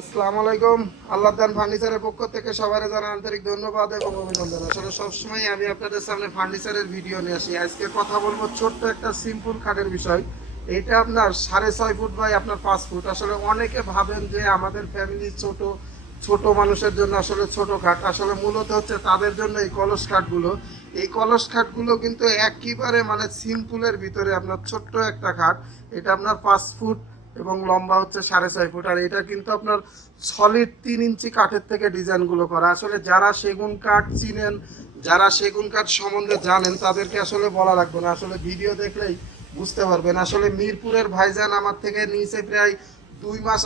আসসালামু আলাইকুম। আল্লাহ দান ফার্নিচারের পক্ষ থেকে সবার জানা আন্তরিক ধন্যবাদ এবং অভিনন্দন। আসলে সবসময় আমি আপনাদের সামনে ফার্নিচারের ভিডিও নিয়ে আসি। আজকে কথা বলব ছোট্ট একটা সিম্পল খাটের বিষয়। এটা আপনার সাড়ে ছয় ফুট বাই আপনার পাঁচ ফুট। আসলে অনেকে ভাবেন যে আমাদের ফ্যামিলি ছোট ছোট মানুষের জন্য আসলে ছোট খাট। আসলে মূলত হচ্ছে তাদের জন্য এই কলস খাটগুলো। এই কলস খাটগুলো কিন্তু একেবারে মানে সিম্পলের ভিতরে আপনার ছোট্ট একটা খাট। এটা আপনার পাঁচ ফুট এবং লম্বা হচ্ছে সাড়ে ছয় ফুট। আর এটা কিন্তু আপনার সলিড তিন ইঞ্চি কাঠের থেকে ডিজাইনগুলো করা। আসলে যারা সেগুন কাঠ চিনেন, যারা সেগুন কাঠ সম্বন্ধে জানেন, তাদেরকে আসলে বলা লাগবে না। আসলে ভিডিও দেখলেই বুঝতে পারবেন। আসলে মিরপুরের ভাইজান আমার থেকে নিয়েছে প্রায় দুই মাস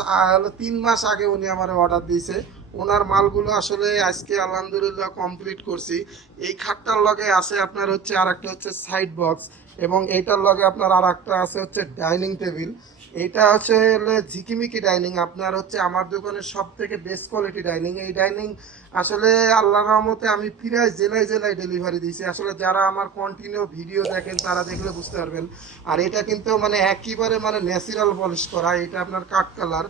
তিন মাস আগে উনি আমার অর্ডার দিয়েছে। ওনার মালগুলো আসলে আজকে আলহামদুলিল্লাহ কমপ্লিট করছি। এই খাটটার লগে আছে আপনার হচ্ছে আর একটা হচ্ছে সাইড বক্স এবং এইটার লগে আপনার আর একটা আছে হচ্ছে ডাইনিং টেবিল এটা হচ্ছে ঝিকিমিকি ডাইনিং আপনার হচ্ছে আমার দোকানের সব থেকে বেস্ট কোয়ালিটি ডাইনিং এই ডাইনিং আসলে আল্লাহ রহমতে আমি প্রায় জেলায় জেলায় ডেলিভারি দিয়েছি। আসলে যারা আমার কন্টিনিউ ভিডিও দেখেন, তারা দেখলে বুঝতে পারবেন। আর এটা কিন্তু মানে একেবারে মানে ন্যাচারাল পলিশ করা, এটা আপনার কাঠ কালার।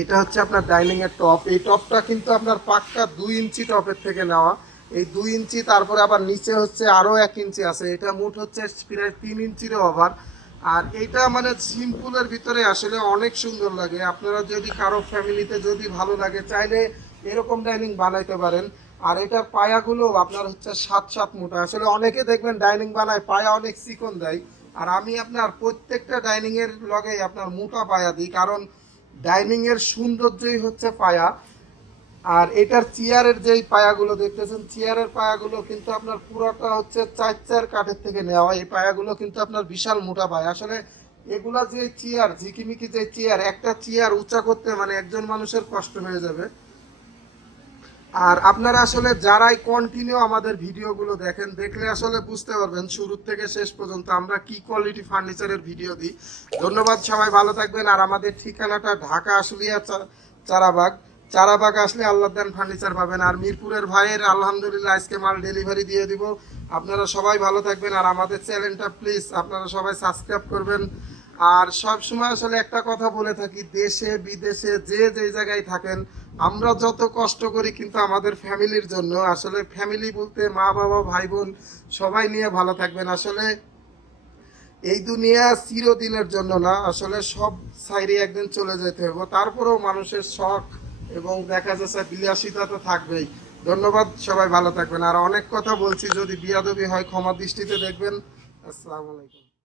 এটা হচ্ছে আপনার ডাইনিং এর টপ এই টপটা কিন্তু আপনার পাক্কা দুই ইঞ্চি টপের থেকে নেওয়া। এই দুই ইঞ্চি, তারপরে আবার নিচে হচ্ছে আরও এক ইঞ্চি আছে। এটা মোট হচ্ছে প্রায় তিন ইঞ্চিরও ওভার আর এটা মানে সিম্পলের ভিতরে আসলে অনেক সুন্দর লাগে। আপনারা যদি কারও ফ্যামিলিতে যদি ভালো লাগে, চাইলে এরকম ডাইনিং বানাইতে পারেন। আর এটার পায়াগুলো আপনার হচ্ছে সাত সাত মোটা। আসলে অনেকে দেখবেন ডাইনিং বানায়, পায়া অনেক চিকন দেয়। আর আমি আপনার প্রত্যেকটা ডাইনিংয়ের এর লগে আপনার মোটা পায়া দিই, কারণ ডাইনিংয়ের সৌন্দর্যই হচ্ছে পায়া। আর এটার চেয়ারের যেই পায়াগুলো দেখতেছেন, চেয়ারের পায়াগুলো কিন্তু আপনার পুরোটা হচ্ছে চার চার কাঠের থেকে নেওয়া। এই পায়াগুলো কিন্তু আপনার বিশাল মোটা পায়। আসলে এগুলা যে চেয়ার, ঝিকিমিকি যে চেয়ার, একটা চেয়ার উঁচা করতে মানে একজন মানুষের কষ্ট হয়ে যাবে। আর আপনারা আসলে যারাই কন্টিনিউ আমাদের ভিডিওগুলো দেখেন, দেখলে আসলে বুঝতে পারবেন শুরু থেকে শেষ পর্যন্ত আমরা কি কোয়ালিটি ফার্নিচারের ভিডিও দিই। ধন্যবাদ সবাই, ভালো থাকবেন। আর আমাদের ঠিকানাটা ঢাকা আশুলিয়া চা- চারাবাগ। চারাবাগ আসলে আল্লাহ দেন ফার্নিচার পাবেন। আর মিরপুরের ভাইয়ের আলহামদুলিল্লাহ আজকে মাল ডেলিভারি দিয়ে দিব। আপনারা সবাই ভালো থাকবেন আর আমাদের চ্যানেলটা প্লিজ আপনারা সবাই সাবস্ক্রাইব করবেন। আর সব সময় আসলে একটা কথা বলে থাকি, দেশে, বিদেশে যে যে জায়গায় থাকেন, আমরা যত কষ্ট করি কিন্তু আমাদের ফ্যামিলির জন্য। আসলে ফ্যামিলি বলতে মা, বাবা, ভাই, বোন, সবাই নিয়ে ভালো থাকবেন। আসলে এই দুনিয়া চিরদিনের জন্য না, আসলে সব সাইডে একদিন চলে যেতে হবে তারপরেও মানুষের শখ এবং দেখা যাচ্ছে বিলাসিতা তো থাকবেই। ধন্যবাদ, সবাই ভালো থাকবেন। আর অনেক কথা বলছি, যদি বিয়াদবি হয় ক্ষমা দৃষ্টিতে দেখবেন। আসসালামু আলাইকুম।